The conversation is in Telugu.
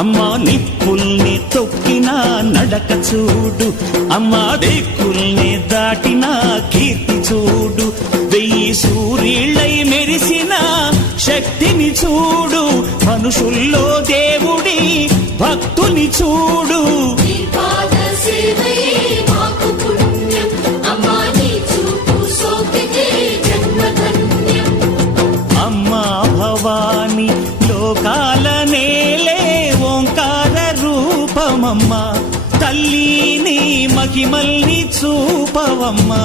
అమ్మా నిప్పుల్ని తొక్కిన నడక చూడు, అమ్మా దిక్కుల్ని దాటిన కీర్తి చూడు, 1000 సూర్యుళ్ళై మెరిసిన శక్తిని చూడు, మనుషుల్లో దేవుడి భక్తుని చూడు. అమ్మా భవాని లోకాల నేలే ఓంకార రూపమమ్మా, తల్లిని మహిమల్ని చూపవమ్మా.